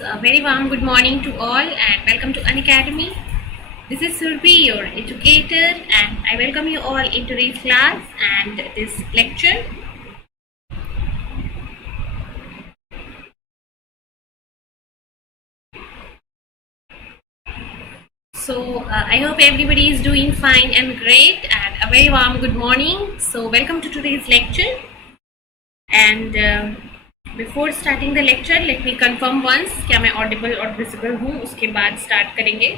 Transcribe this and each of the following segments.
A very warm good morning to all and welcome to Unacademy. This is Surbi, your educator, and I welcome you all in today's class and this lecture. So I hope everybody is doing fine and great, and a very warm good morning. So welcome to today's lecture. And before starting the lecture, let me confirm once क्या मैं audible और visible हूँ, उसके बाद start करेंगे.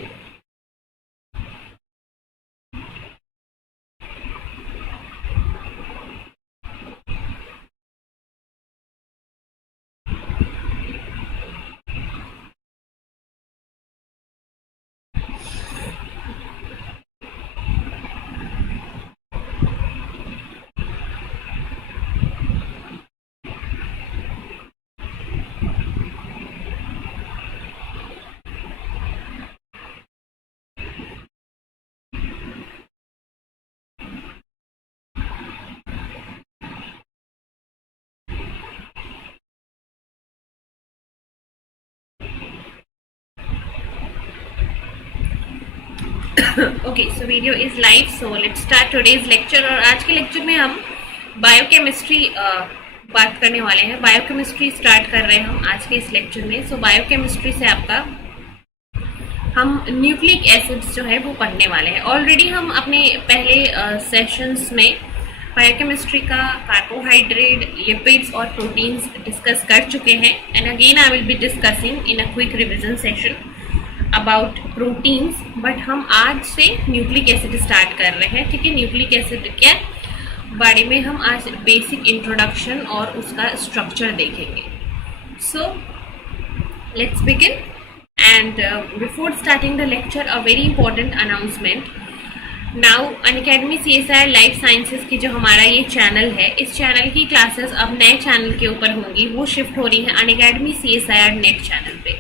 Okay so video is live, so let's start today's lecture. और आज के लेक्चर में हम बायोकेमिस्ट्री बात करने वाले हैं. बायोकेमिस्ट्री स्टार्ट कर रहे हैं हम आज के इस लेक्चर में. सो बायोकेमिस्ट्री से आपका हम न्यूक्लिक एसिड्स जो है वो पढ़ने वाले हैं. ऑलरेडी हम अपने पहले सेशंस में बायोकेमिस्ट्री का कार्बोहाइड्रेट, लिपिड्स और प्रोटीन्स डिस्कस कर चुके हैं. And again I will be discussing in a quick revision session about proteins. But हम आज से न्यूक्लिक एसिड स्टार्ट कर रहे हैं. ठीक है, न्यूक्लिक एसिड के बारे में हम आज बेसिक इंट्रोडक्शन और उसका स्ट्रक्चर देखेंगे. So let's begin. And before starting the lecture a very important announcement. Now Unacademy CSIR life sciences की जो हमारा ये चैनल है, इस चैनल की क्लासेस अब नए चैनल के ऊपर होंगी. वो शिफ्ट हो रही है अनअकैडमी CSIR नेट चैनल पे.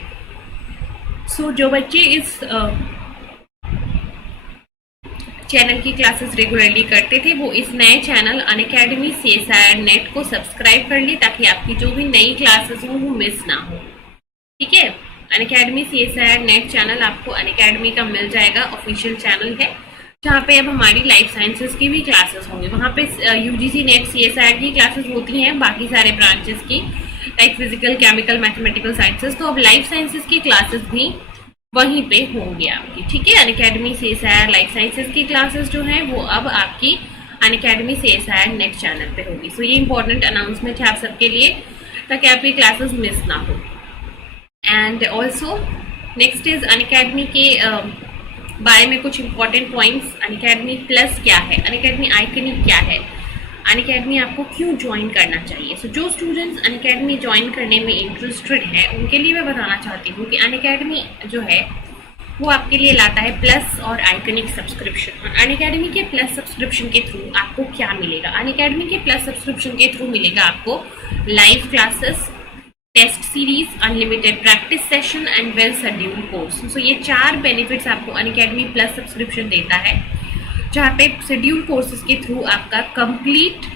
सो जो बच्चे इस चैनल की क्लासेस रेगुलरली करते थे वो इस नए चैनल अनअकैडमी CSIR नेट को सब्सक्राइब कर लिए, ताकि आपकी जो भी नई क्लासेस हो वो मिस ना हो. ठीक है, अनअकैडमी CSIR नेट चैनल आपको अनअकैडमी का मिल जाएगा. ऑफिशियल चैनल है जहाँ पे अब हमारी लाइफ साइंसेस की भी क्लासेस होंगी. वहाँ पे UGC नेट CSIR की क्लासेस होती हैं, बाकी सारे ब्रांचेस की like physical, chemical, mathematical sciences. तो अब लाइफ साइंसेस की क्लासेस भी वहीं पे होंगी आपकी. ठीक है, अनअकैडमी CSIR लाइफ साइंसेस की क्लासेस जो हैं वो अब आपकी अनअकैडमी CSIR नेट चैनल पे होगी. सो ये इंपॉर्टेंट अनाउंसमेंट है आप सबके लिए, ताकि आपकी क्लासेस मिस ना हो. And also next is Unacademy के बारे में कुछ इंपॉर्टेंट पॉइंट्स. अनअकैडमी प्लस क्या है, अनअकैडमी आइकनिक क्या है, अनअकैडमी आपको क्यों ज्वाइन करना चाहिए. सो जो स्टूडेंट्स अनअकैडमी ज्वाइन करने में इंटरेस्टेड हैं उनके लिए मैं बताना चाहती हूँ कि अनअकैडमी जो है वो आपके लिए लाता है प्लस और आइकनिक सब्सक्रिप्शन. और अनअकैडमी के प्लस सब्सक्रिप्शन के थ्रू आपको क्या मिलेगा. अनअकैडमी के प्लस सब्सक्रिप्शन के थ्रू मिलेगा आपको live classes, test series, unlimited practice session and well scheduled course. So ये 4 बेनिफिट्स आपको अनअकैडमी प्लस सब्सक्रिप्शन देता है, जहाँ पे शेड्यूल कोर्सेज के थ्रू आपका कंप्लीट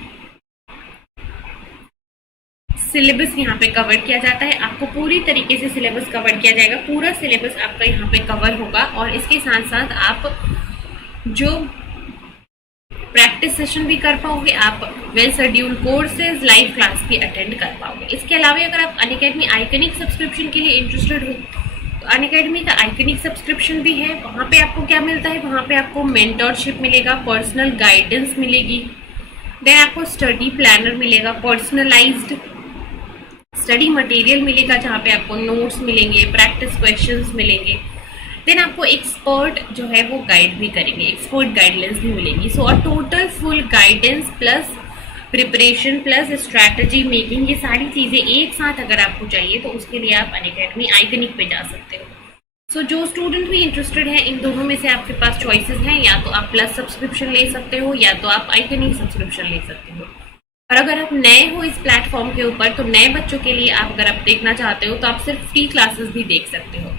सिलेबस यहाँ पे कवर किया जाता है. आपको पूरी तरीके से सिलेबस कवर किया जाएगा. पूरा सिलेबस आपका यहाँ पे कवर होगा. और इसके साथ साथ आप जो प्रैक्टिस सेशन भी कर पाओगे, आप well schedule courses, live class भी अटेंड कर पाओगे. इसके अलावा अगर आप अनअकैडमी आइकनिक सब्सक्रिप्शन के लिए इंटरेस्टेड हो तो अनअकैडमी का आइकनिक सब्सक्रिप्शन भी है. वहाँ पे आपको क्या मिलता है, वहाँ पे आपको मेंटरशिप मिलेगा, पर्सनल गाइडेंस मिलेगी, देन आपको स्टडी प्लानर मिलेगा, पर्सनलाइज्ड स्टडी मटेरियल मिलेगा जहाँ पे आपको नोट्स मिलेंगे, प्रैक्टिस क्वेश्चंस मिलेंगे. देन आपको एक्सपर्ट जो है वो गाइड भी करेंगे, एक्सपर्ट गाइडलाइंस भी मिलेंगी. सो और total full guidance plus preparation plus strategy making, ये सारी चीज़ें एक साथ अगर आपको चाहिए तो उसके लिए आप अनअकैडमी आइकनिक पे जा सकते हो. सो जो स्टूडेंट भी इंटरेस्टेड है, इन दोनों में से आपके पास चॉइसेस हैं. या तो आप प्लस सब्सक्रिप्शन ले सकते हो या तो आप आइकनिक सब्सक्रिप्शन ले सकते हो. और अगर आप नए हो इस प्लेटफॉर्म के ऊपर तो नए बच्चों के लिए आप अगर आप देखना चाहते हो तो आप सिर्फ फ्री क्लासेस भी देख सकते हो.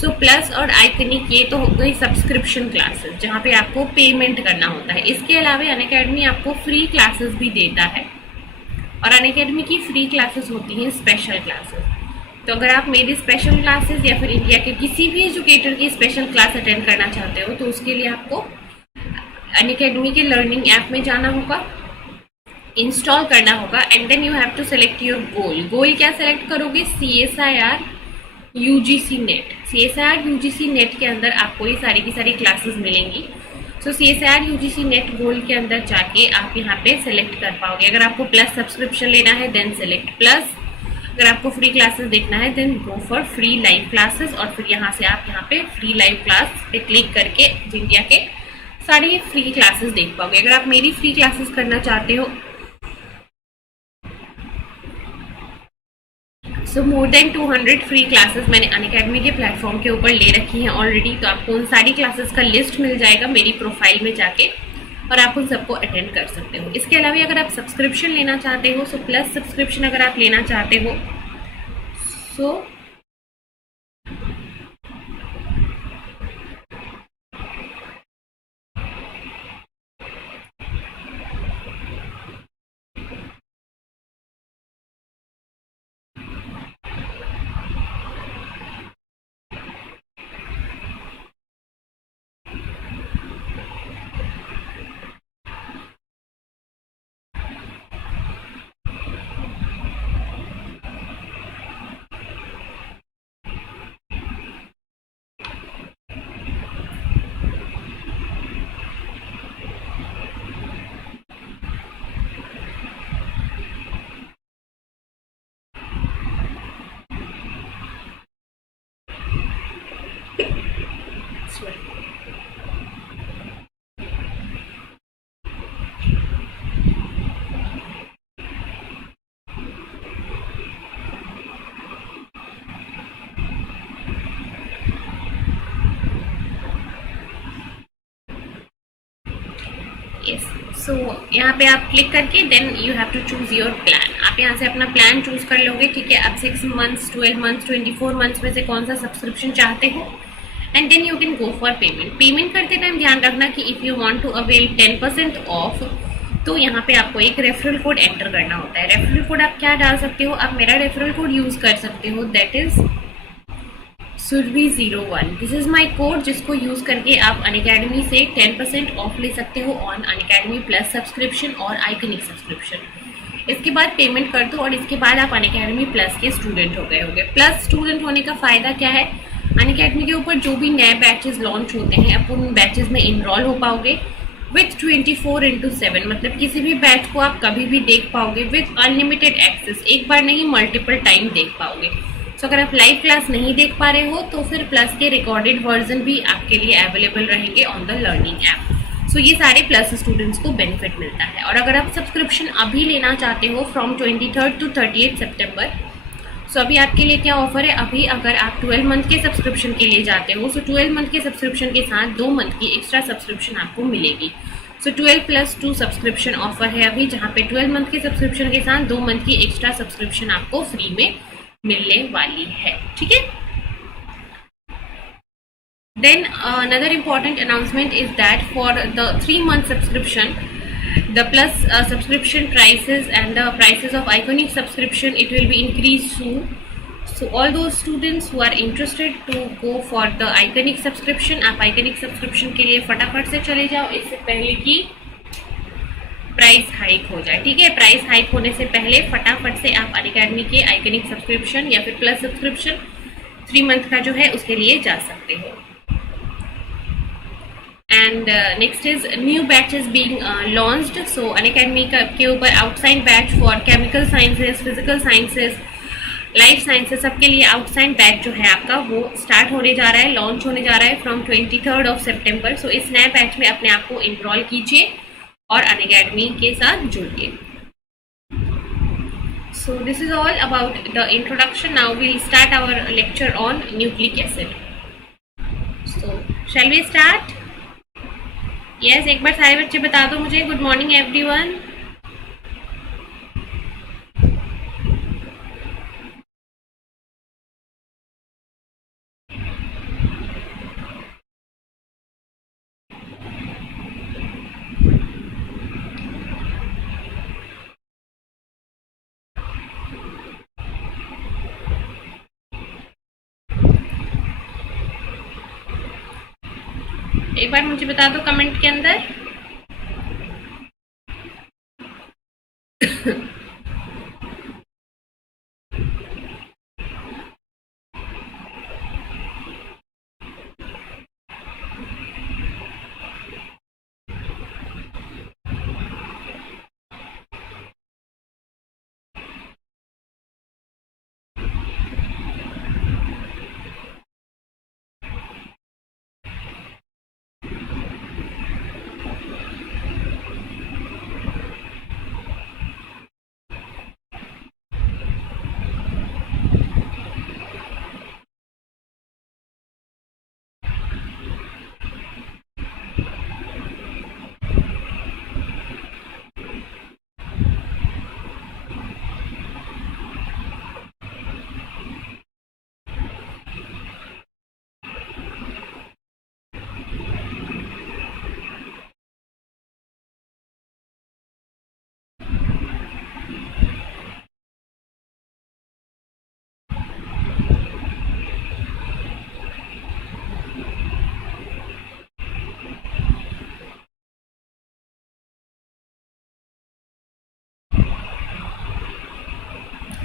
सो प्लस और आइकनिक ये तो हो गई सब्सक्रिप्शन क्लासेस जहाँ पे आपको पेमेंट करना होता है. इसके अलावा अनअकैडमी आपको फ्री क्लासेस भी देता है. और अनअकैडमी की फ्री क्लासेस होती हैं स्पेशल क्लासेस. तो अगर आप मेरी स्पेशल क्लासेस या फिर इंडिया के किसी भी एजुकेटर की स्पेशल क्लास अटेंड करना चाहते हो तो उसके लिए आपको अनअकैडमी के लर्निंग ऐप में जाना होगा, इंस्टॉल करना होगा, and then you have to select your goal. Goal क्या सेलेक्ट करोगे? CSIR UGC NET. CSIR UGC NET के अंदर आपको ये सारी की सारी क्लासेस मिलेंगी। So CSIR UGC NET goal के अंदर जाके आप यहाँ पे सेलेक्ट कर पाओगे। अगर आपको प्लस सब्सक्रिप्शन लेना है देन सेलेक्ट प्लस, अगर आपको फ्री क्लासेस देखना है then go for free live classes, और फिर यहाँ से आप यहाँ पे फ्री लाइव क्लास पे क्लिक करके इंडिया के सारी फ्री क्लासेस देख पाओगे। अगर आप मेरी फ्री क्लासेस करना चाहते हो सो मोर देन 200 फ्री क्लासेस मैंने अनअकैडमी के प्लेटफॉर्म के ऊपर ले रखी हैं ऑलरेडी। तो आपको उन सारी क्लासेस का लिस्ट मिल जाएगा मेरी प्रोफाइल में जाके, और आप उन सबको अटेंड कर सकते हो। इसके अलावा अगर आप सब्सक्रिप्शन लेना चाहते हो, सो प्लस सब्सक्रिप्शन अगर आप लेना चाहते हो सो यस। सो यहाँ पे आप क्लिक करके then you have to choose your plan. आप यहाँ से अपना प्लान चूज कर लोगे, ठीक है। आप 6 मंथ्स, 12 मंथ्स, 24 मंथ्स में से कौन सा सब्सक्रिप्शन चाहते हो, and then you can go for payment. Payment करते टाइम ध्यान रखना कि if you want to avail 10% off तो यहाँ पे आपको एक रेफरल कोड एंटर करना होता है। रेफरल कोड आप क्या डाल सकते हो? आप मेरा रेफरल कोड यूज कर सकते हो, that is Survi01। This is my code जिसको यूज करके आप अनअकैडमी से 10% ऑफ ले सकते हो ऑन अनअकैडमी प्लस सब्सक्रिप्शन और आइकनिक सब्सक्रिप्शन। इसके बाद पेमेंट कर दो और इसके बाद आप अनअकैडमी प्लस के स्टूडेंट हो गए होंगे। प्लस स्टूडेंट होने का फायदा क्या है? अनअकैडमी के ऊपर जो भी नए बैचेस लॉन्च होते हैं आप उन बैचेस में इनरोल हो पाओगे विथ 24/7। मतलब किसी भी बैच को आप कभी भी देख पाओगे विथ अनलिमिटेड एक्सेस, एक बार नहीं मल्टीपल टाइम देख पाओगे। तो अगर आप लाइव क्लास नहीं देख पा रहे हो तो फिर प्लस के रिकॉर्डेड वर्जन भी आपके लिए अवेलेबल रहेंगे ऑन द लर्निंग ऐप। सो ये सारे प्लस स्टूडेंट्स को बेनिफिट मिलता है। और अगर आप सब्सक्रिप्शन अभी लेना चाहते हो फ्रॉम 23 to 38 सितंबर, सो अभी आपके लिए क्या ऑफर है? अभी अगर आप 12 मंथ के सब्सक्रिप्शन के लिए जाते हो, सो 12 मंथ के सब्सक्रिप्शन के साथ 2 मंथ की एक्स्ट्रा सब्सक्रिप्शन आपको मिलेगी। सो 12+2 सब्सक्रिप्शन ऑफर है अभी, जहाँ पे 12 मंथ के सब्सक्रिप्शन के साथ 2 मंथ की एक्स्ट्रा सब्सक्रिप्शन आपको फ्री में मिलने वाली है, ठीक है। Then another important announcement is that for the 3-month subscription, the plus subscription prices and the prices of iconic subscription, it will be increased soon. So all those students who are interested to go for the iconic subscription, आप iconic subscription के लिए फटाफट से चले जाओ इससे पहले कि प्राइस हाइक हो जाए, ठीक है। प्राइस हाइक होने से पहले फटाफट से आप अनअकैडमी के आइकनिक सब्सक्रिप्शन या फिर प्लस सब्सक्रिप्शन 3 मंथ का जो है उसके लिए जा सकते हो। And next is new batches being launched. So Unacademy के ऊपर outside batch for chemical sciences, physical sciences, life sciences, सबके लिए आउटसाइड बैच जो है आपका वो स्टार्ट होने जा रहा है, लॉन्च होने जा रहा है फ्रॉम 23 सितंबर। सो इस नए बैच में अपने आप को इनरोल कीजिए और अनअकैडमी के साथ जुड़िए। So this is all about the introduction. Now we'll start our lecture on nucleic acid. So shall we start? Yes, एक बार सारे बच्चे बता दो मुझे। Good morning everyone. एक बार मुझे बता दो कमेंट के अंदर।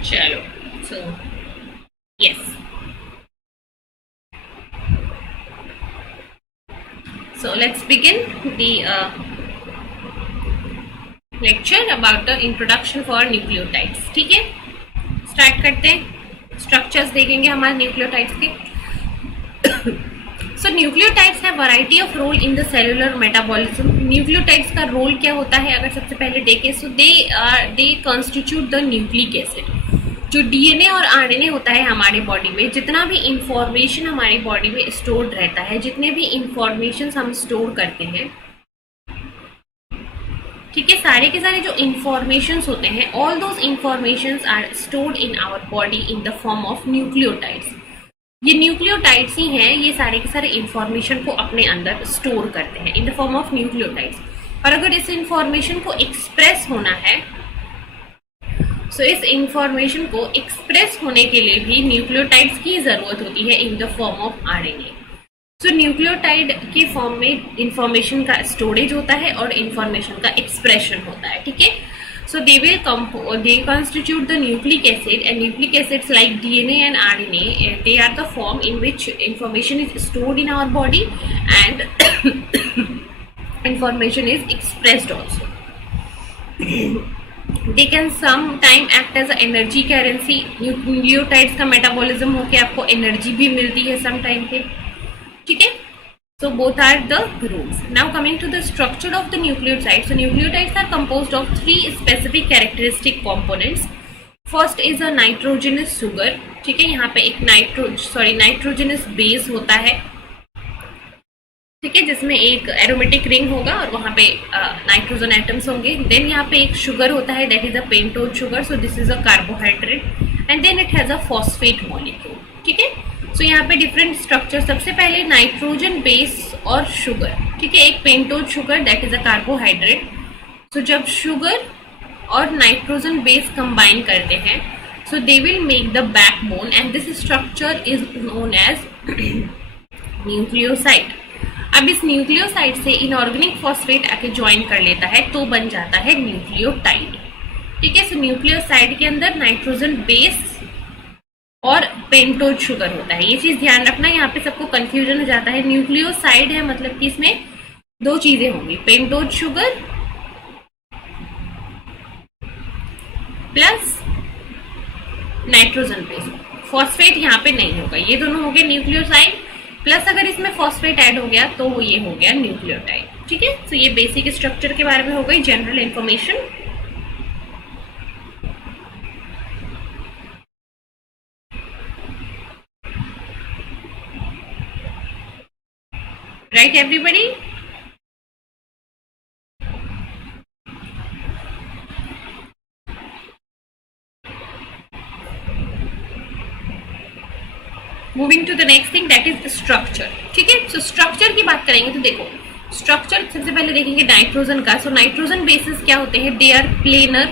चलो, so yes, so let's begin the lecture about the introduction for nucleotides। ठीक है, स्टार्ट करते हैं। स्ट्रक्चर्स देखेंगे हमारे न्यूक्लियोटाइड्स के। सो न्यूक्लियोटाइड्स है variety of role in the cellular metabolism. Nucleotides का रोल क्या होता है अगर सबसे पहले देखें, so they constitute the nucleic acid. जो डीएनए और आरएनए होता है हमारे बॉडी में, जितना भी इंफॉर्मेशन हमारी बॉडी में स्टोर्ड रहता है, जितने भी इंफॉर्मेशन हम स्टोर करते हैं, ठीक है, सारे के सारे जो इंफॉर्मेशंस होते हैं, all those informations are stored in our body in the form of nucleotides. ये न्यूक्लियोटाइड्स ही हैं, ये सारे के सारे इंफॉर्मेशन को अपने अंदर स्टोर करते हैं इन द फॉर्म ऑफ न्यूक्लियोटाइड्स। और अगर इस इंफॉर्मेशन को एक्सप्रेस होना है, सो इस इंफॉर्मेशन को एक्सप्रेस होने के लिए भी न्यूक्लियोटाइड्स की जरूरत होती है इन the form of RNA. So nucleotide के फॉर्म में इंफॉर्मेशन का स्टोरेज होता है और इंफॉर्मेशन का एक्सप्रेशन होता है। ठीक है, so they constitute the nucleic acid, and nucleic acids like DNA and RNA, they are the form in which information is stored in our body and information is expressed also. They can sometime act as a energy currency। Nucleotides का metabolism होके आपको energy भी मिलती है some time पे। ठीक है, so both are the rules। Now coming to the structure of the nucleotides, so nucleotides are composed of three specific characteristic components। First is a nitrogenous sugar। ठीक है, यहाँ पे एक नाइट्रोजनस बेस होता है, ठीक है, जिसमें एक एरोमेटिक रिंग होगा और वहाँ पे नाइट्रोजन एटम्स होंगे। देन यहाँ पे एक शुगर होता है, that is a pentose sugar, so this is a carbohydrate, and then it has a phosphate molecule. ठीक है, सो यहाँ पे डिफरेंट स्ट्रक्चर, सबसे पहले नाइट्रोजन बेस और शुगर। ठीक है, एक pentose sugar that is a carbohydrate. So जब शुगर और नाइट्रोजन बेस कंबाइन करते हैं, so they will make the backbone, and this structure is known as nucleoside. अब इस न्यूक्लियोसाइड से इनऑर्गेनिक फॉस्फेट आके ज्वाइन कर लेता है तो बन जाता है न्यूक्लियोटाइड। ठीक है, सो न्यूक्लियोसाइड के अंदर नाइट्रोजन बेस और पेंटोज शुगर होता है। ये चीज ध्यान रखना, यहाँ पे सबको कंफ्यूजन हो जाता है। न्यूक्लियोसाइड है मतलब कि इसमें दो चीजें होंगी, pentose sugar plus nitrogen base. Phosphate यहाँ पे नहीं होगा, ये दोनों हो गए न्यूक्लियोसाइड, प्लस अगर इसमें फॉस्फेट ऐड हो गया तो वो ये हो गया न्यूक्लियोटाइड। ठीक है, तो ये बेसिक स्ट्रक्चर के बारे में हो गई general information. Right, everybody? Moving to the next thing, that is structure। ठीक है, so structure की बात करेंगे तो देखो, structure सबसे पहले देखेंगे नाइट्रोजन का। so नाइट्रोजन बेसिस क्या होते हैं, they are planar,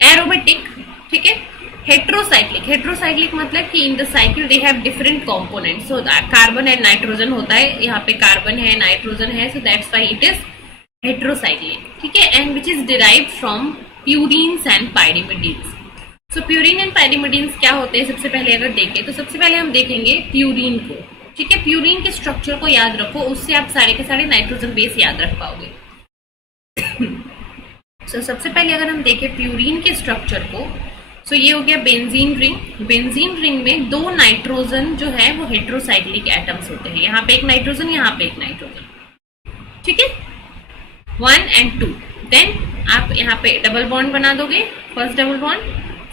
aromatic, ठीक है, हेट्रोसाइक्लिक मतलब कि in the cycle they have different components, so carbon and nitrogen होता है, यहाँ पे कार्बन है नाइट्रोजन है, so that's why it is heterocyclic, ठीक है। And which is derived from purines and pyrimidines. So purine and pyrimidines क्या होते हैं, सबसे पहले अगर देखें तो सबसे पहले हम देखेंगे प्यूरीन को, ठीक है। प्यूरीन के स्ट्रक्चर को याद रखो, उससे आप सारे के सारे नाइट्रोजन बेस याद रख पाओगे। सो सबसे पहले अगर हम देखें प्यूरीन के स्ट्रक्चर को, सो ये हो गया बेंजीन रिंग। बेंजीन रिंग में दो नाइट्रोजन जो है वो हेट्रोसाइक्लिक एटम्स होते हैं, यहाँ पे एक नाइट्रोजन, यहाँ पे एक नाइट्रोजन, ठीक है, 1 and 2। देन आप यहाँ पे डबल बॉन्ड बना दोगे, first double bond,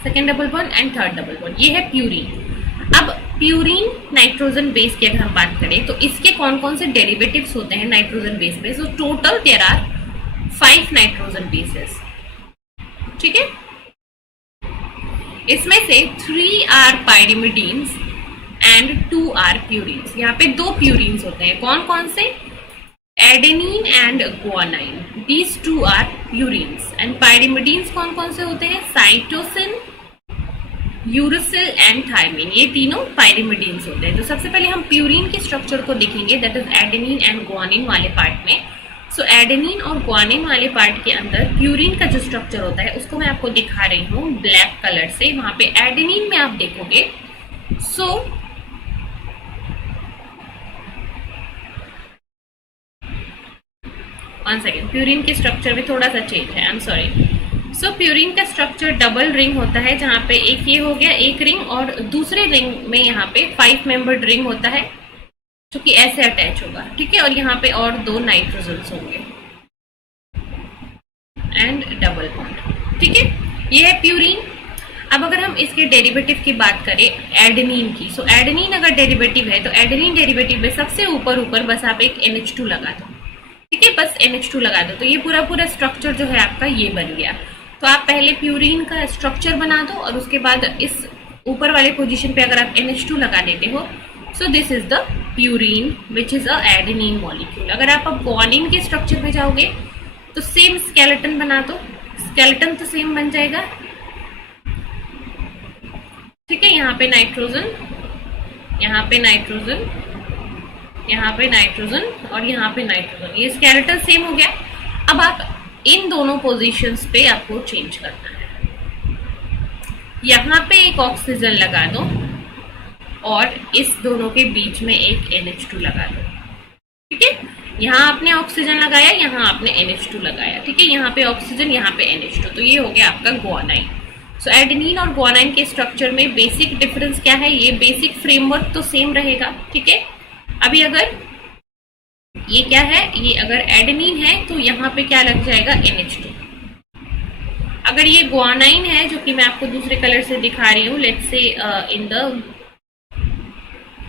second double bond and third double bond, ये है प्यूरीन। अब प्यूरीन नाइट्रोजन बेस की अगर हम बात करें तो इसके कौन कौन से डेरिवेटिव्स होते हैं नाइट्रोजन बेस पे, so total there are 5 nitrogen bases, ठीक है। इसमें से 3 are pyrimidines and 2 are purines. यहाँ पे 2 प्यूरीन्स होते हैं, कौन कौन से, adenine and guanine, these 2 are purines. And pyrimidines कौन कौन से होते हैं, साइटोसिन, यूरासिल एंड थायमिन, ये तीनों पाइरिमिडीन्स होते हैं। तो सबसे पहले हम प्यूरीन के स्ट्रक्चर को देखेंगे, that is adenine and guanine वाले पार्ट में। सो एडेनिन और गुआनिन वाले पार्ट के अंदर प्यूरीन का जो स्ट्रक्चर होता है उसको मैं आपको दिखा रही हूँ ब्लैक कलर से। वहां पे एडेनिन में आप देखोगे, सो वन सेकेंड, प्यूरीन के स्ट्रक्चर में थोड़ा सा चेंज है, I am sorry. So purine का स्ट्रक्चर डबल रिंग होता है, जहां पे एक ये हो गया एक रिंग, और दूसरे रिंग में यहाँ पे 5 मेंबर्ड रिंग होता है जो कि ऐसे अटैच होगा, ठीक है। और यहाँ पे और 2 नाइट्रोजन होंगे एंड डबल बॉन्ड, ठीक है, ये है प्यूरीन। अब अगर हम इसके डेरिवेटिव की बात करें एडेनिन की, सो एडेनिन अगर डेरिवेटिव है तो एडेनिन डेरिवेटिव में सबसे ऊपर बस आप एक NH2 लगा दो, ठीक है, बस NH2 लगा दो, तो ये पूरा स्ट्रक्चर जो है आपका ये बन गया। तो आप पहले प्यूरीन का स्ट्रक्चर बना दो और उसके बाद इस ऊपर वाले पोजीशन पे अगर आप NH2 लगा देते हो, सो this is the purine which is a adenine molecule. अगर आप अब गुआनिन के स्ट्रक्चर में जाओगे तो सेम स्केलेटन बना दो, स्केलेटन तो सेम बन जाएगा, ठीक है। यहाँ पे नाइट्रोजन, यहाँ पे नाइट्रोजन, यहाँ पे नाइट्रोजन और यहाँ पे नाइट्रोजन, ये स्केलेटन सेम हो गया। अब आप इन दोनों पोजीशंस पे आपको चेंज करना है, यहाँ पे एक ऑक्सीजन लगा दो और इस दोनों के बीच में एक NH2 लगा दो, ठीक है। यहाँ आपने ऑक्सीजन लगाया, यहाँ आपने NH2 लगाया, ठीक है, यहाँ पे ऑक्सीजन, यहाँ पे NH2, तो ये हो गया आपका गुआनाइन। सो एडेनिन और गुआनाइन के स्ट्रक्चर में बेसिक डिफरेंस क्या है, ये बेसिक फ्रेमवर्क तो सेम रहेगा, ठीक है। अभी अगर ये क्या है, ये अगर एडेनिन है तो यहाँ पे क्या लग जाएगा, NH2। अगर ये गुआनाइन है, जो कि मैं आपको दूसरे कलर से दिखा रही हूँ, let's say in the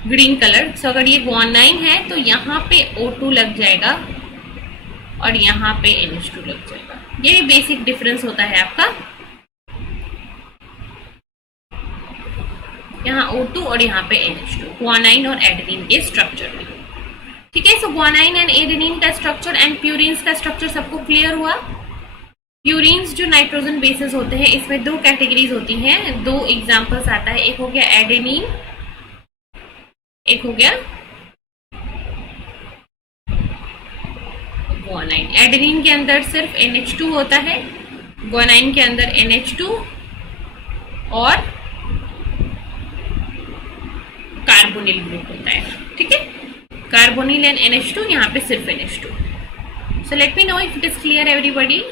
green colour, so अगर ये गुआनाइन है तो यहाँ पे O2 लग जाएगा और यहाँ पे NH2 लग जाएगा। ये बेसिक डिफरेंस होता है आपका, यहाँ O2 और यहाँ पे NH2, गुआनाइन और एडेनिन के स्ट्रक्चर में, ठीक है। सो गुआनाइन एंड एडेनिन का स्ट्रक्चर एंड प्यूरीन्स का स्ट्रक्चर सबको क्लियर हुआ। प्यूरीन्स जो नाइट्रोजन बेसेस होते हैं, इसमें 2 कैटेगरीज होती हैं, 2 एग्जांपल्स आता है, एक हो गया एडेनिन, एक हो गया गुआनाइन। एडेनिन के अंदर सिर्फ NH2 होता है, गुआनाइन के अंदर NH2 और कार्बोनिल ग्रुप होता है, ठीक है, कार्बोनिल एंड NH2, यहाँ पे सिर्फ NH2। So let me know if it is clear everybody.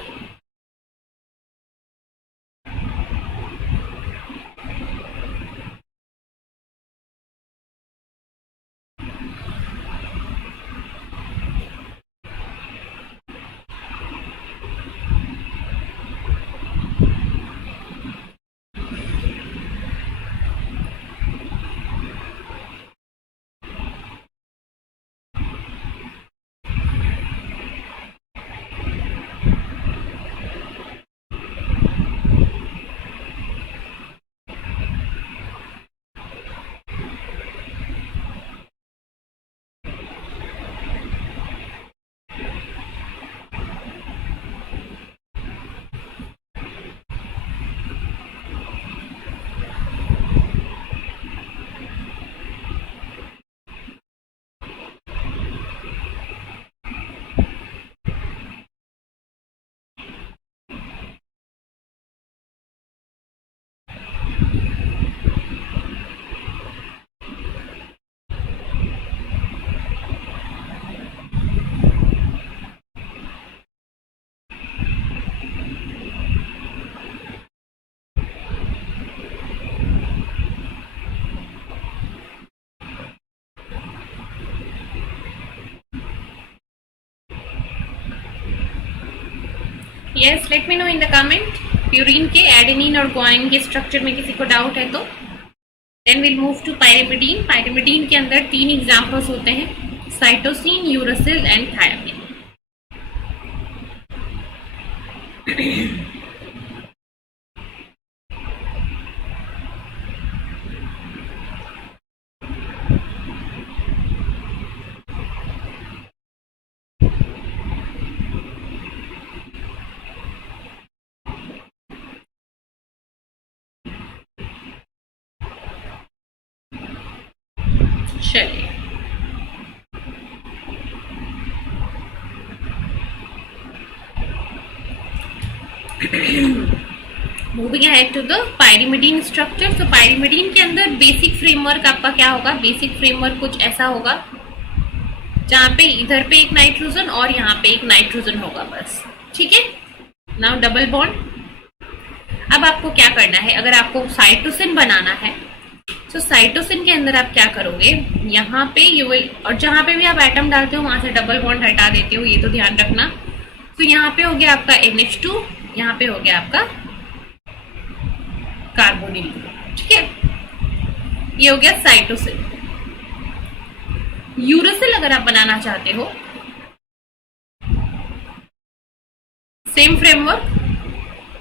Yes, let me know in the comment. Purine के, एडेनिन और ग्वानिन के स्ट्रक्चर में किसी को डाउट है तो। Then will move to pyrimidine. Pyrimidine के अंदर 3 एग्जाम्पल्स होते हैं, साइटोसिन, यूरासिल एंड थायमिन। चलिए, moving ahead to the pyrimidine structure. तो पायरिमिडीन के अंदर बेसिक फ्रेमवर्क आपका क्या होगा? बेसिक फ्रेमवर्क कुछ ऐसा होगा जहां पे इधर पे एक नाइट्रोजन और यहाँ पे एक नाइट्रोजन होगा बस, ठीक है। Now double bond. अब आपको क्या करना है, अगर आपको साइटोसिन बनाना है तो साइटोसिन के अंदर आप क्या करोगे, यहाँ पे यू विल, और जहां पे भी आप एटम डालते हो वहां से डबल बॉन्ड हटा देते हो, ये तो ध्यान रखना। तो यहाँ पे हो गया आपका NH2, यहाँ पे हो गया आपका कार्बोनिल, ठीक है। ये हो गया साइटोसिन। यूरासिल अगर आप बनाना चाहते हो, सेम फ्रेमवर्क,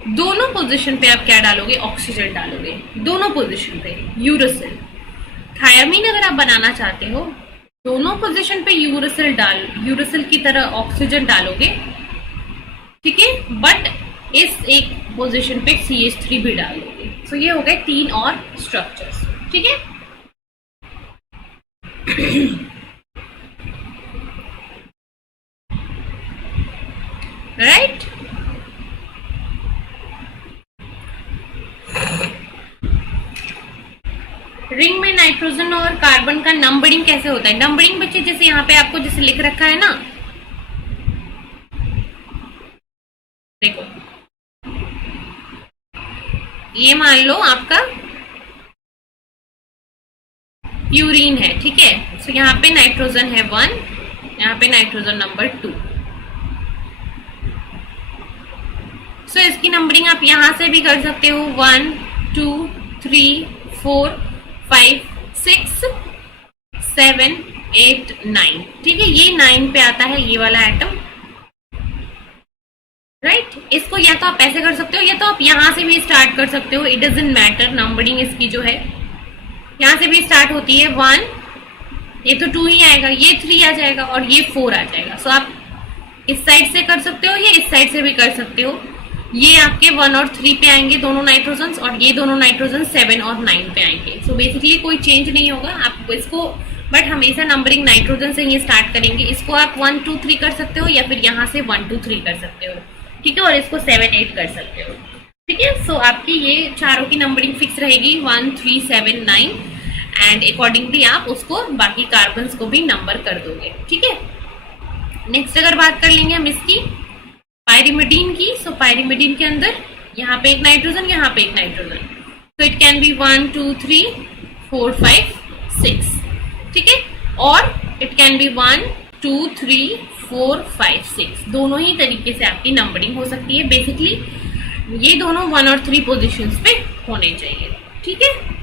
दोनों पोजीशन पे आप क्या डालोगे? ऑक्सीजन डालोगे, दोनों पोजीशन पे यूरासिल। थायमीन अगर आप बनाना चाहते हो, दोनों पोजीशन पे यूरासिल की तरह ऑक्सीजन डालोगे, ठीक है, बट इस एक पोजीशन पे CH3 भी डालोगे। सो ये हो गए 3 और स्ट्रक्चर्स, ठीक है। राइट, रिंग में नाइट्रोजन और कार्बन का नंबरिंग कैसे होता है? नंबरिंग बच्चे जैसे यहाँ पे आपको जैसे लिख रखा है ना, देखो ये मान लो आपका प्यूरिन है, ठीक है। तो यहाँ पे नाइट्रोजन है 1, यहाँ पे नाइट्रोजन नंबर 2। सो इसकी नंबरिंग आप यहां से भी कर सकते हो, 1 2 3 4 5 6 7 8 9, ठीक है। ये 9 पे आता है ये वाला एटम, राइट। इसको या तो आप ऐसे कर सकते हो या तो आप यहां से भी स्टार्ट कर सकते हो, इट डजंट मैटर। नंबरिंग इसकी जो है यहां से भी स्टार्ट होती है 1, ये तो 2 ही आएगा, ये 3 आ जाएगा और ये 4 आ जाएगा। सो आप इस साइड से कर सकते हो या इस साइड से भी कर सकते हो। ये आपके 1 और 3 पे आएंगे दोनों नाइट्रोजन, और ये दोनों नाइट्रोजन 7 और 9 पे आएंगे। सो बेसिकली कोई चेंज नहीं होगा आप इसको, बट हमेशा नंबरिंग नाइट्रोजन से ही स्टार्ट करेंगे। इसको आप 1 2 3 कर सकते हो या फिर यहाँ से 1 2 3 कर सकते हो, ठीक है, और इसको 7 8 कर सकते हो, ठीक है। सो आपकी ये चारों की नंबरिंग फिक्स रहेगी 1 3 7 9, एंड अकॉर्डिंगली आप उसको बाकी कार्बन्स को भी नंबर कर दोगे, ठीक है। नेक्स्ट अगर बात कर लेंगे हम इसकी पायरिमिडीन की, सो पायरिमिडीन के अंदर यहाँ पे एक नाइट्रोजन, यहाँ पे एक नाइट्रोजन, तो इट कैन बी 1 2 3 4 5 6, ठीक है, और इट कैन बी 1 2 3 4 5 6, दोनों ही तरीके से आपकी नंबरिंग हो सकती है। बेसिकली ये दोनों 1 और 3 पोजिशन पे होने चाहिए, ठीक है।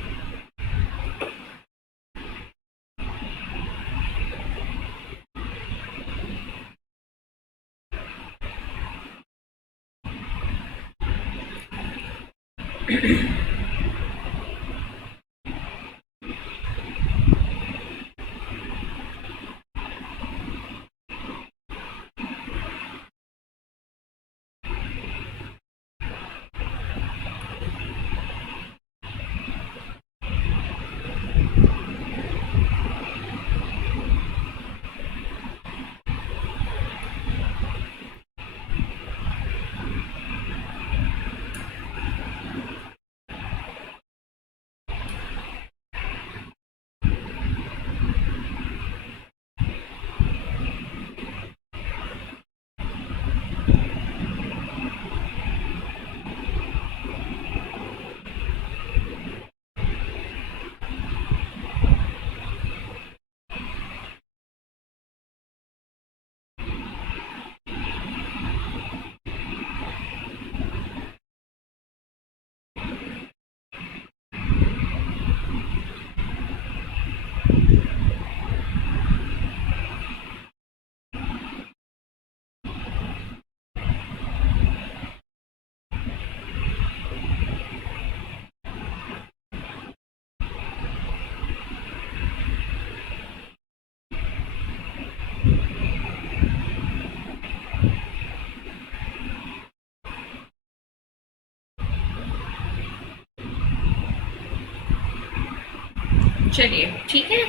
चलिए ठीक है।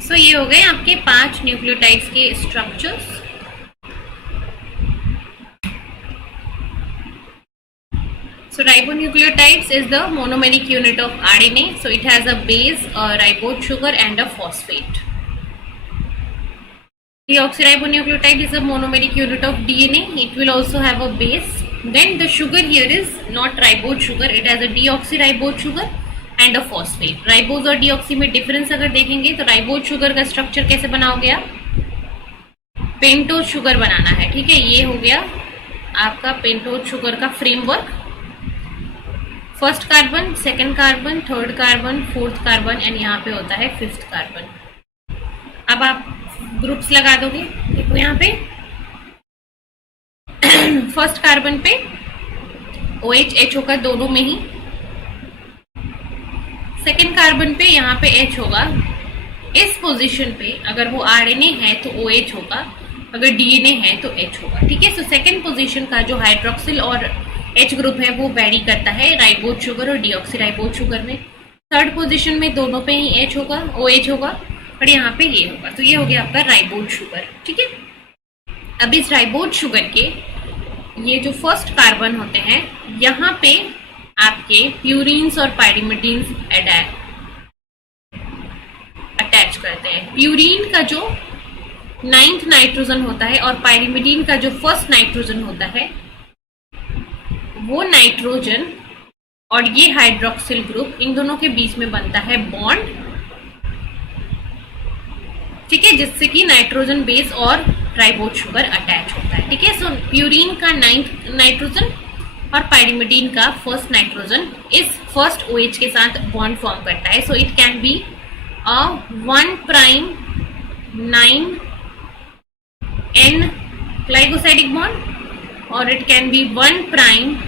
सो ये हो गए आपके 5 न्यूक्लियोटाइड्स के structures. So ribonucleotides is the monomeric unit of RNA. So it has a base, a ribose sugar and a phosphate. Deoxyribonucleotide is a monomeric unit of DNA. It will also have a base. Then the sugar here is not ribose sugar. It has a deoxyribose sugar and a phosphate. Ribose और deoxy में difference अगर देखेंगे तो ribose sugar का structure कैसे बनाओगे आप? Pentose sugar बनाना है, ठीक है। ये हो गया आपका पेंटोज शुगर का framework. First carbon, second carbon, third carbon, fourth carbon and यहाँ पे होता है फिफ्थ कार्बन। अब आप ग्रुप्स लगा दोगे, देखो यहाँ पे फर्स्ट कार्बन पे OH H होगा दोनों में ही। सेकंड कार्बन पे यहाँ पे H होगा। इस पोजीशन पे अगर वो RNA है तो OH होगा, अगर DNA है तो H होगा, ठीक है। सो सेकंड पोजीशन का जो हाइड्रोक्सिल और H ग्रुप है वो वेरी करता है राइबोज शुगर और डीऑक्सीराइबोज शुगर में। थर्ड पोजीशन में दोनों पे ही H होगा, OH होगा और यहाँ पे ये होगा। तो ये हो गया आपका राइबोज शुगर, ठीक है। अब इस राइबोज शुगर के ये जो फर्स्ट कार्बन होते हैं यहाँ पे आपके प्यूरिन्स और पायरिमिडीन्स अटैच करते हैं। प्यूरिन का जो 9th नाइट्रोजन होता है और पायरिमिडीन का जो फर्स्ट नाइट्रोजन होता है वो नाइट्रोजन और ये हाइड्रोक्सिल ग्रुप, इन दोनों के बीच में बनता है बॉन्ड, ठीक है, जिससे कि नाइट्रोजन बेस और राइबोज शुगर अटैच होता है, ठीक है। सो प्यूरिन का 9th नाइट्रोजन और पायरिमिडीन का फर्स्ट नाइट्रोजन इस फर्स्ट OH के साथ बॉन्ड फॉर्म करता है। So it can be a 1' 9N glycosidic bond और it can be 1'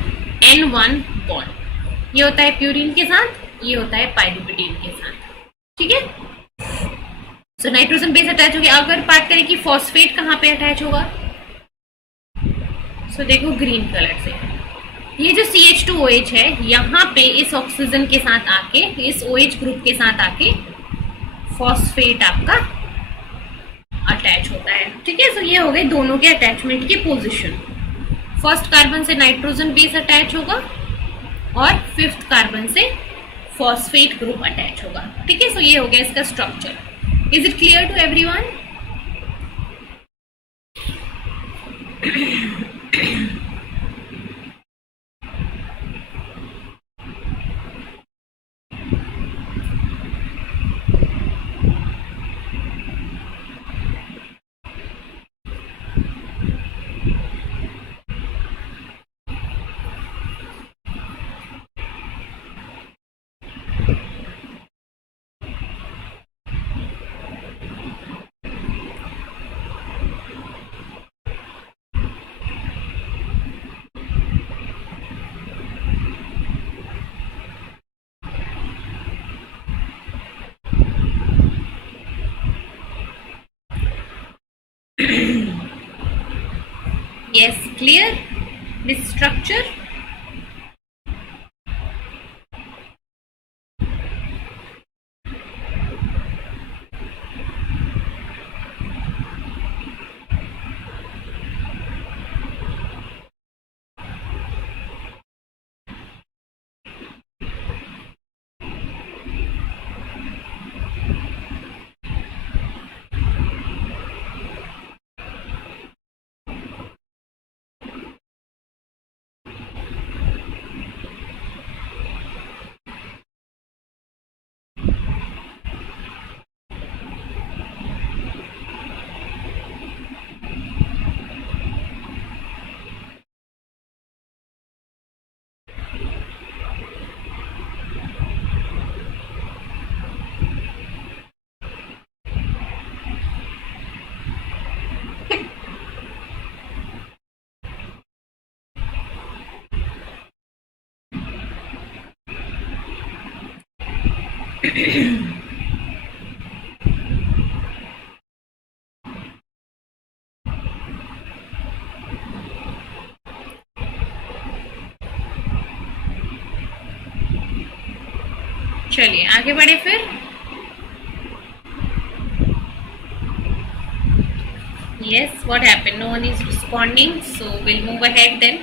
N1 bond. ये होता है प्यूरिन के साथ, ये होता है पायरिमिडीन के साथ, ठीक है। सो नाइट्रोजन बेस अटैच हो गया। अगर बात करें कि फॉस्फेट कहाँ पे अटैच होगा, सो देखो ग्रीन कलर से ये जो CH2OH है यहाँ पे इस ऑक्सीजन के साथ आके, इस OH ग्रुप के साथ आके फॉस्फेट आपका अटैच होता है, ठीक है। सो ये हो गए दोनों के अटैचमेंट की पोजीशन। फर्स्ट कार्बन से नाइट्रोजन बेस अटैच होगा और फिफ्थ कार्बन से फॉस्फेट ग्रुप अटैच होगा, ठीक है। सो ये हो गया इसका structure. Is it clear to everyone? Yes, clear this structure? चलिए आगे बढ़े फिर। Yes, what happened? No one is responding, so we'll move ahead then.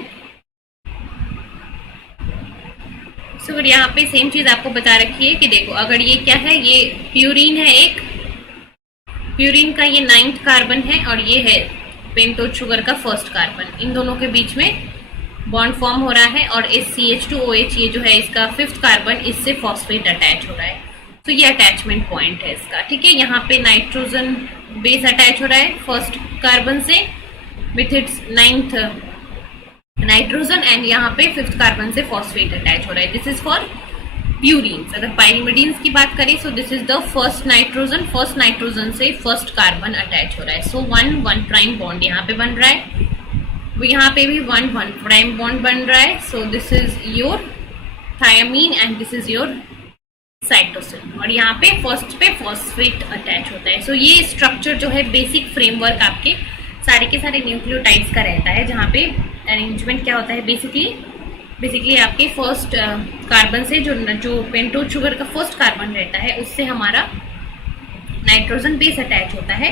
So यहाँ पे सेम चीज आपको बता रखी है कि देखो, अगर ये क्या है, ये प्यूरिन है, एक प्यूरिन का ये 9th कार्बन है और ये है पेंटोज शुगर का 1st कार्बन। इन दोनों के बीच में बॉन्ड फॉर्म हो रहा है और इस CH2OH ये जो है इसका 5th कार्बन, इससे फॉस्फेट अटैच हो रहा है। तो ये अटैचमेंट पॉइंट है इसका, ठीक है। यहाँ पे नाइट्रोजन बेस अटैच हो रहा है 1st कार्बन से with its 9th nitrogen, and यहाँ पे 5th कार्बन से फॉस्फेट अटैच हो रहा है। This is for purines. अगर पाइरिमिडीन्स की बात करें, सो this is the first nitrogen से 1st कार्बन अटैच हो रहा है। सो 1 प्राइम बॉन्ड यहाँ पे बन रहा है, वो यहाँ पे भी 1 प्राइम बॉन्ड बन रहा है। So this is your thiamine and this is your cytosine, और यहाँ पे फर्स्ट पे फॉस्फेट अटैच होता है। सो ये स्ट्रक्चर जो है, बेसिक फ्रेमवर्क आपके सारे के सारे न्यूक्लियोटाइड्स का रहता है, जहाँ पे अरेंजमेंट क्या होता है, बेसिकली आपके 1st कार्बन से जो पेंटोज शुगर का 1st कार्बन रहता है, उससे हमारा नाइट्रोजन बेस अटैच होता है,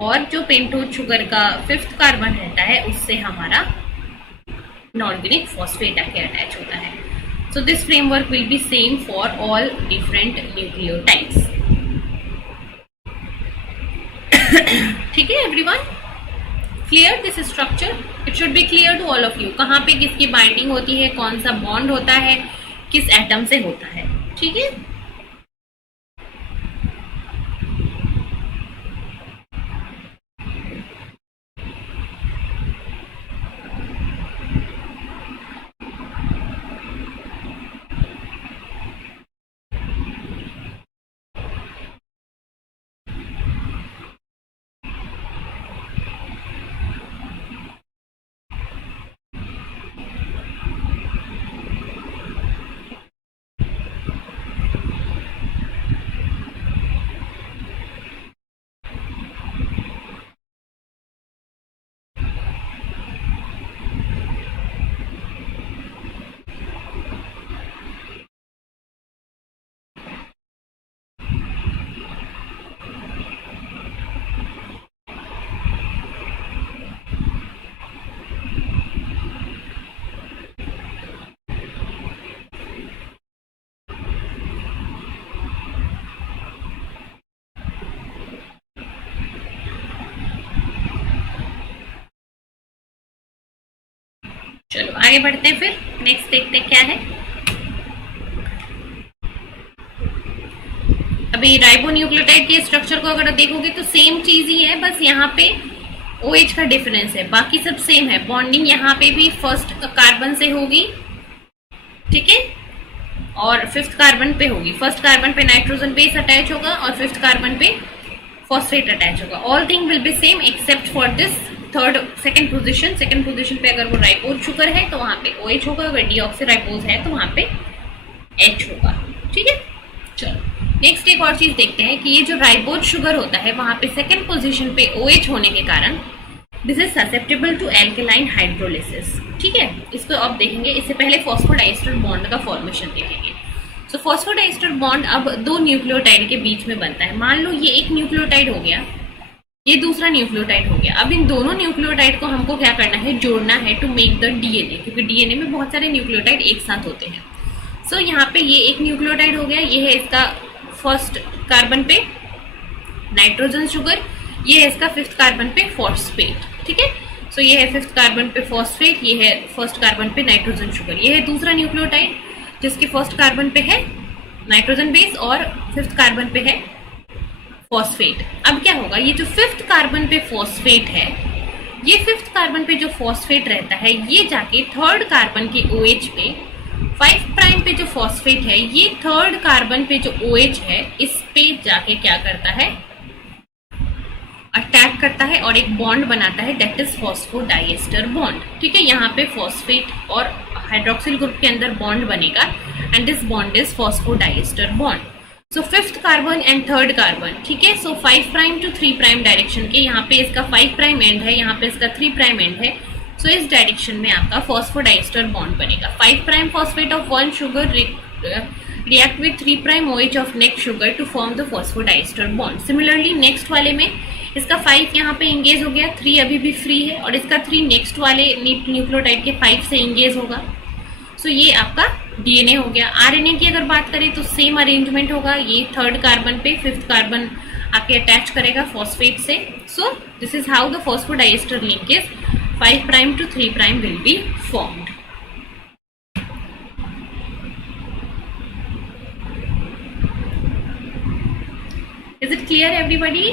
और जो पेंटोज शुगर का 5th कार्बन रहता है, उससे हमारा नॉर्गेनिक फॉस्फेट आके अटैच होता है। So this framework will be same for all different nucleotides. ठीक है everyone? Clear this structure? It should be clear to all of you. कहाँ पे किसकी बाइंडिंग होती है, कौन सा बॉन्ड होता है, किस एटम से होता है, ठीक है। चलो आगे बढ़ते हैं, फिर नेक्स्ट देखते हैं क्या है। अभी राइबोन्यूक्लियोटाइड के स्ट्रक्चर को अगर देखोगे तो सेम चीज ही है, बस यहाँ पे OH का डिफरेंस है, बाकी सब सेम है। बॉन्डिंग यहाँ पे भी 1st कार्बन से होगी, ठीक है, और 5th कार्बन पे होगी। 1st कार्बन पे नाइट्रोजन बेस अटैच होगा और 5th कार्बन पे फॉस्फेट अटैच होगा। All thing will be same except for this second position पे अगर वो राइबोज शुगर है तो वहां पे OH होगा, अगर डीऑक्सीराइबोज है तो वहां पे H होगा, ठीक है। चलो नेक्स्ट एक और चीज देखते हैं कि ये जो राइबोज शुगर होता है, वहां पे सेकंड पोजीशन पे OH होने के कारण this is susceptible to alkaline hydrolysis, ठीक है। इसको अब देखेंगे, इससे पहले फॉस्फोडाइस्टर बॉन्ड का फॉर्मेशन देखेंगे। सो फॉस्फोडाइस्टर बॉन्ड अब 2 न्यूक्लियोटाइड के बीच में बनता है। मान लो ये एक न्यूक्लियोटाइड हो गया, ये दूसरा न्यूक्लियोटाइड हो गया। अब इन दोनों न्यूक्लियोटाइड को हमको क्या करना है, जोड़ना है टू मेक द डीएनए, क्योंकि डीएनए में बहुत सारे न्यूक्लियोटाइड एक साथ होते हैं। सो यहाँ पे ये एक न्यूक्लियोटाइड हो गया, ये है इसका 1st कार्बन पे नाइट्रोजन शुगर, ये है इसका 5th कार्बन पे फॉस्फेट, ठीक है। सो ये है 5th कार्बन पे फॉस्फेट, ये है 1st कार्बन पे नाइट्रोजन शुगर। ये है दूसरा न्यूक्लियोटाइड जिसके 1st कार्बन पे है नाइट्रोजन बेस और 5th कार्बन पे है फॉस्फेट। अब क्या होगा, ये जो 5th कार्बन पे फॉस्फेट है, ये 5th कार्बन पे जो फॉस्फेट रहता है, ये जाके 3rd कार्बन के OH पे 5 प्राइम पे जो फॉस्फेट है, ये 3rd कार्बन पे जो OH है, इस पे जाके क्या करता है, अटैक करता है और एक बॉन्ड बनाता है, दैट इज फॉस्फोडाइएस्टर बॉन्ड, ठीक है। यहाँ पे फॉस्फेट और हाइड्रोक्सिल ग्रुप के अंदर बॉन्ड बनेगा and this bond is phosphodiester bond. So 5th carbon and 3rd carbon, ठीक है। सो 5 प्राइम टू 3 प्राइम डायरेक्शन के, यहाँ पे इसका 5 प्राइम एंड है, यहाँ पे इसका 3 प्राइम एंड है। सो इस डायरेक्शन में आपका फॉस्फोडाइएस्टर बॉन्ड बनेगा। 5 prime phosphate of 1 sugar react with 3 prime OH of next sugar to form the phosphodiester bond. Similarly next वाले में इसका 5 यहाँ पे इंगेज हो गया, 3 अभी भी फ्री है और इसका 3 नेक्स्ट वाले न्यूक्लियोटाइड के 5 से इंगेज होगा. सो ये आपका डीएनए हो गया. आरएनए की अगर बात करें तो सेम अरेंजमेंट होगा. ये 3rd कार्बन पे 5th कार्बन आपके अटैच करेगा फॉस्फेट से. सो this is how the phosphodiester linkage 5 prime to 3 prime will be formed. Is it clear everybody?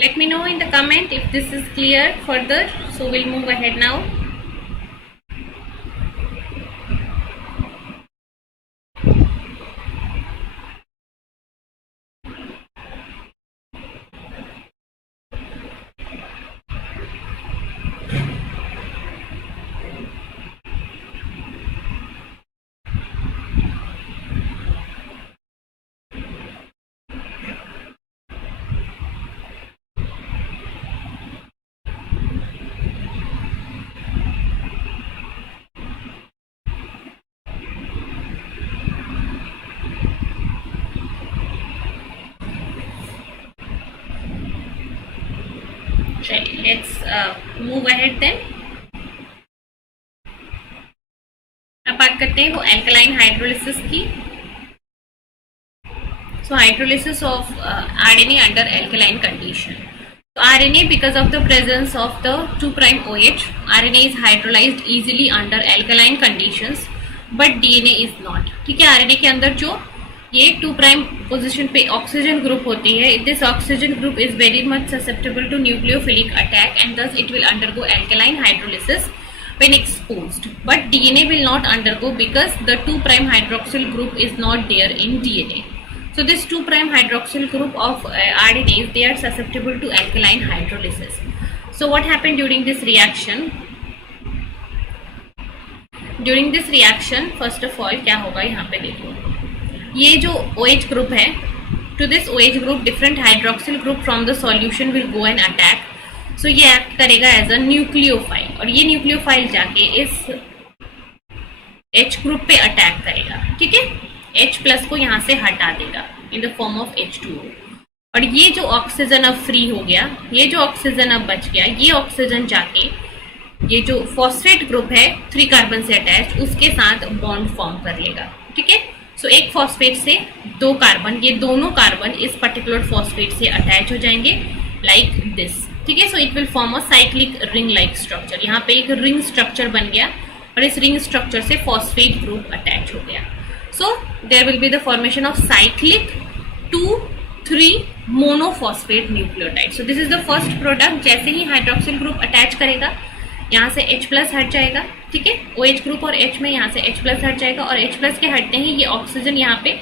Let me know in the comment if this is clear further. So we'll move ahead now. Let's move ahead then. अब बात करते हैं वो alkaline hydrolysis की. So hydrolysis of RNA under alkaline condition. So RNA, because of the presence of the 2 prime OH, RNA is hydrolyzed easily under alkaline conditions, but DNA is not. ठीक है, RNA के अंदर जो ये 2 prime position पे oxygen group होती है, this oxygen group is very much susceptible to nucleophilic attack and thus it will undergo alkaline hydrolysis when exposed, but DNA will not undergo because the 2 prime hydroxyl group is not there in DNA. So this 2 prime hydroxyl group of RNAs, they are susceptible to alkaline hydrolysis. So what happened during this reaction? During this reaction, first of all क्या होगा यहाँ पे देखो, ये जो OH group है, to this OH group different hydroxyl group from the solution will go and attack. So ये act करेगा एज अ न्यूक्लियोफाइल और ये न्यूक्लियोफाइल जाके इस H ग्रुप पे अटैक करेगा. ठीक है, H प्लस को यहाँ से हटा देगा इन द फॉर्म ऑफ H2O. और ये जो ऑक्सीजन अब फ्री हो गया, ये जो ऑक्सीजन अब बच गया, ये ऑक्सीजन जाके ये जो फॉस्फेट ग्रुप है 3 कार्बन से अटैच, उसके साथ बॉन्ड फॉर्म कर लेगा. ठीक है, सो एक फॉस्फेट से 2 कार्बन, ये दोनों कार्बन इस पर्टिकुलर फॉस्फेट से अटैच हो जाएंगे लाइक दिस. ठीक है, so it will form a cyclic ring like structure. यहाँ पे एक रिंग स्ट्रक्चर बन गया और इस रिंग स्ट्रक्चर से फॉस्फेट ग्रुप अटैच हो गया. So there will be the formation of cyclic 2,3 monophosphate nucleotide. So this is the first product. जैसे ही हाइड्रोक्सिल ग्रुप अटैच करेगा, यहाँ से H प्लस हट जाएगा. ठीक है, OH ग्रुप और H में यहाँ से H प्लस हट जाएगा और H प्लस के हटते ही ये ऑक्सीजन यहाँ पे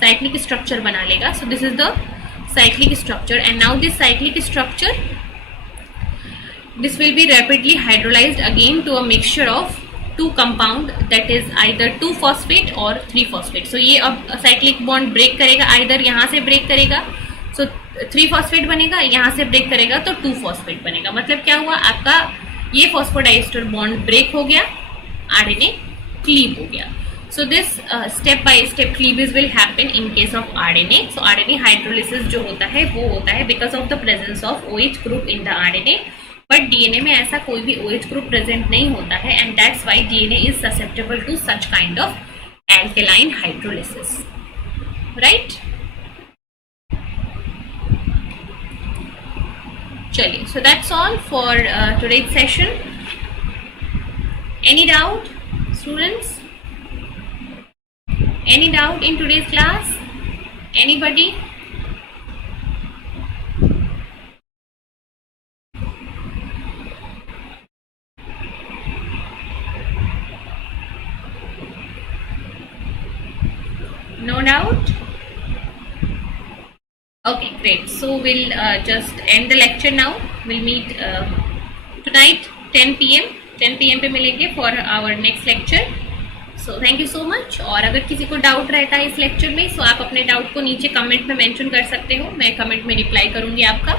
साइक्लिक स्ट्रक्चर बना लेगा. So this is the cyclic structure and now this cyclic structure, this will be rapidly hydrolysed again to a mixture of 2 compound that is either 2 phosphate और 3 phosphate. So ये अब cyclic bond break करेगा, either यहाँ से break करेगा सो 3 phosphate बनेगा, यहाँ से ब्रेक करेगा तो 2 फॉस्फेट बनेगा. मतलब क्या हुआ, आपका ये फॉस्फोडाइस्टर बॉन्ड ब्रेक हो गया, आरएनए क्लीव हो गया. So this step by step cleavage will happen in case of RNA. So RNA hydrolysis जो होता है वो होता है because of the presence of OH group in the RNA, but DNA में ऐसा कोई भी OH ग्रुप प्रेजेंट नहीं होता है and that's why DNA is susceptible to such kind of alkaline hydrolysis. Right? चलिए, so that's all for today's session. Any doubt, students? Any doubt in today's class? Anybody? No doubt? Okay, great. So we'll just end the lecture now. We'll meet tonight 10 p.m. 10 p.m. पे मिलेंगे for our next lecture. So thank you so much. और अगर किसी को doubt रहता है इस lecture में, so आप अपने डाउट को नीचे कमेंट में मेंशन कर सकते हो, मैं कमेंट में रिप्लाई करूंगी आपका।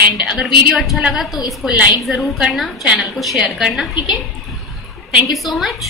एंड अगर वीडियो अच्छा लगा तो इसको लाइक ज़रूर करना, चैनल को शेयर करना, ठीक है। Thank you so much.